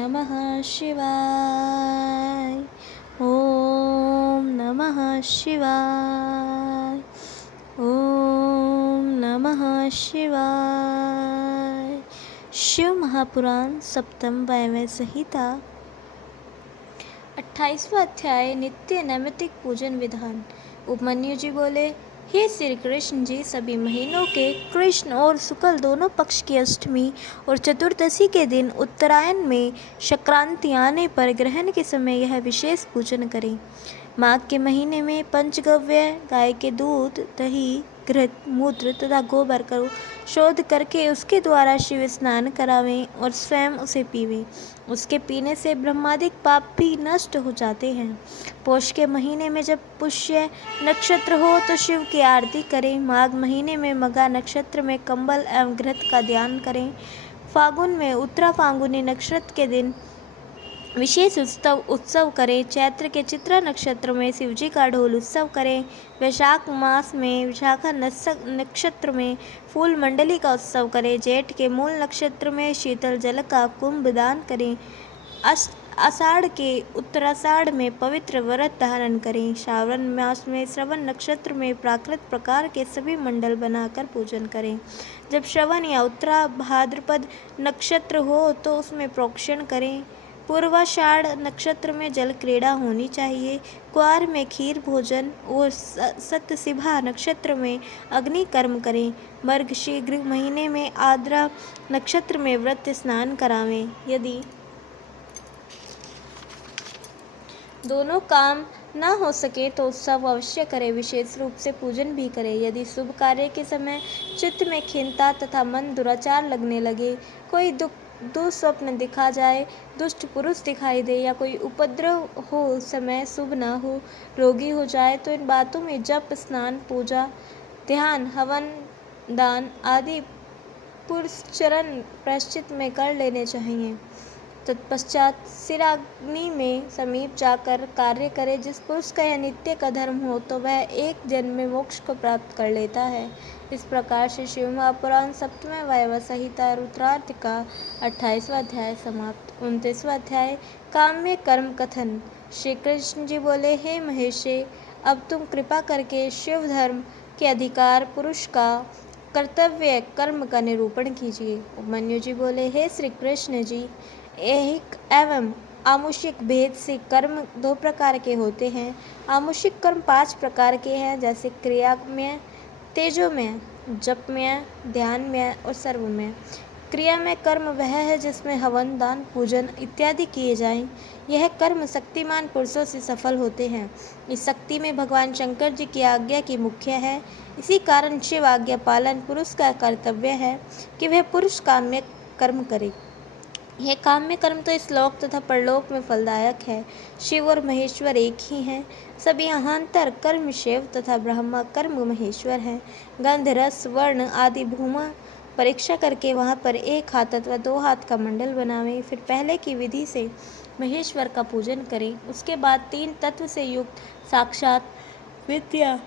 नमः शिवाय। ओम नमः शिवाय। ओम नमः शिवाय। शिव महापुराण सप्तम वायव्य संहिता 28वां अध्याय नित्य नैमित्तिक पूजन विधान। उपमन्यु जी बोले, हे श्री कृष्ण जी, सभी महीनों के कृष्ण और शुक्ल दोनों पक्ष की अष्टमी और चतुर्दशी के दिन उत्तरायण में संक्रांति आने पर ग्रहण के समय यह विशेष पूजन करें। माघ के महीने में पंचगव्य गाय के दूध, दही, घृत, मूत्र तथा गोबर को शोध करके उसके द्वारा शिव स्नान करावें और स्वयं उसे पीवें। उसके पीने से ब्रह्मादिक पाप भी नष्ट हो जाते हैं। पौष के महीने में जब पुष्य नक्षत्र हो तो शिव की आरती करें। माघ महीने में मघा नक्षत्र में कंबल एवं घृत का ध्यान करें। फागुन में उत्तरा फाल्गुनी नक्षत्र के दिन विशेष उत्सव करें। चैत्र के चित्रा नक्षत्र में शिवजी का ढोल उत्सव करें। वैशाख मास में विशाखा नक्षत्र में फूल मंडली का उत्सव करें। जेठ के मूल नक्षत्र में शीतल जल का कुंभ दान करें। आषाढ़ के उत्तराषाढ़ में पवित्र व्रत धारण करें। श्रावण मास में श्रवण नक्षत्र में प्राकृत प्रकार के सभी मंडल बनाकर पूजन करें। जब श्रवण या उत्तरा भाद्रपद नक्षत्र हो तो उसमें प्रोक्षण करें। पूर्वाषाढ़ नक्षत्र में जल क्रीड़ा होनी चाहिए। कुआर में खीर भोजन और सतसिभा नक्षत्र में अग्नि कर्म करें। मर्गशीर्ष महीने में आर्द्रा नक्षत्र में व्रत स्नान करावें। यदि दोनों काम न हो सके तो उत्सव अवश्य करें। विशेष रूप से पूजन भी करें। यदि शुभ कार्य के समय चित्त में खिन्नता तथा मन दुराचार लगने लगे, कोई दुस्वप्न दिखा जाए, दुष्ट पुरुष दिखाई दे या कोई उपद्रव हो, समय शुभ न हो, रोगी हो जाए, तो इन बातों में जप, स्नान, पूजा, ध्यान, हवन, दान आदि पुरस्चरण प्रायश्चित में कर लेने चाहिए। तत्पश्चात सिराग्नि में समीप जाकर कार्य करे। जिस पुरुष का यह नित्य का धर्म हो तो वह एक जन्म में मोक्ष को प्राप्त कर लेता है। इस प्रकार से शिव महापुराण सप्तम वायव्य संहिता उत्तरार्ध का 28वां अध्याय समाप्त। 29वां अध्याय काम्य कर्म कथन। श्री कृष्ण जी बोले, हे महेशे, अब तुम कृपा करके शिव धर्म के अधिकार पुरुष का कर्तव्य कर्म का निरूपण कीजिए। उपमन्यु जी बोले, हे श्री कृष्ण जी, ऐहिक एवं आमुषिक भेद से कर्म 2 प्रकार के होते हैं। आमुषिक कर्म 5 प्रकार के हैं, जैसे क्रियामय, तेजोमय, जपमय, ध्यानमय और सर्वमय। क्रियामय कर्म वह है जिसमें हवन, दान, पूजन इत्यादि किए जाएं। यह कर्म शक्तिमान पुरुषों से सफल होते हैं। इस शक्ति में भगवान शंकर जी की आज्ञा की मुख्य है। इसी कारण शिव आज्ञा पालन पुरुष का कर्तव्य है कि वह पुरुष काम्य कर्म करे। यह काम्य कर्म तो इस लोक तथा परलोक में फलदायक है। शिव और महेश्वर एक ही हैं। सभी अहांतर कर्म शिव तथा ब्रह्मा कर्म महेश्वर हैं। गंध, रस, वर्ण आदि भूमा परीक्षा करके वहाँ पर 1 हाथ अथवा 2 हाथ का मंडल बनावें। फिर पहले की विधि से महेश्वर का पूजन करें। उसके बाद 3 तत्व से युक्त साक्षात विद्या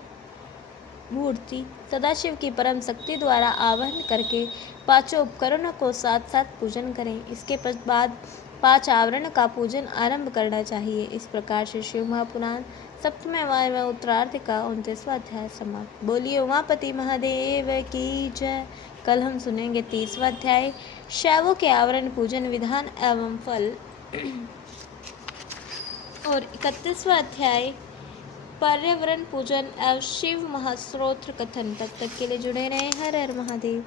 मूर्ति सदाशिव की परम शक्ति द्वारा आवाहन करके 5 उपकरणों को साथ साथ पूजन करें। इसके बाद 5 आवरण का पूजन आरंभ करना चाहिए। इस प्रकार से शिव महापुराण सप्तम वायव्य उत्तरार्ध का 29वां अध्याय समाप्त। बोलिए उमापति महादेव की जय। कल हम सुनेंगे 30वां अध्याय शैवों के आवरण पूजन विधान एवं फल और 31वां अध्याय पर्यावरण पूजन एवं शिव महास्तोत्र कथन। तब तक के लिए जुड़े रहें। हर हर महादेव।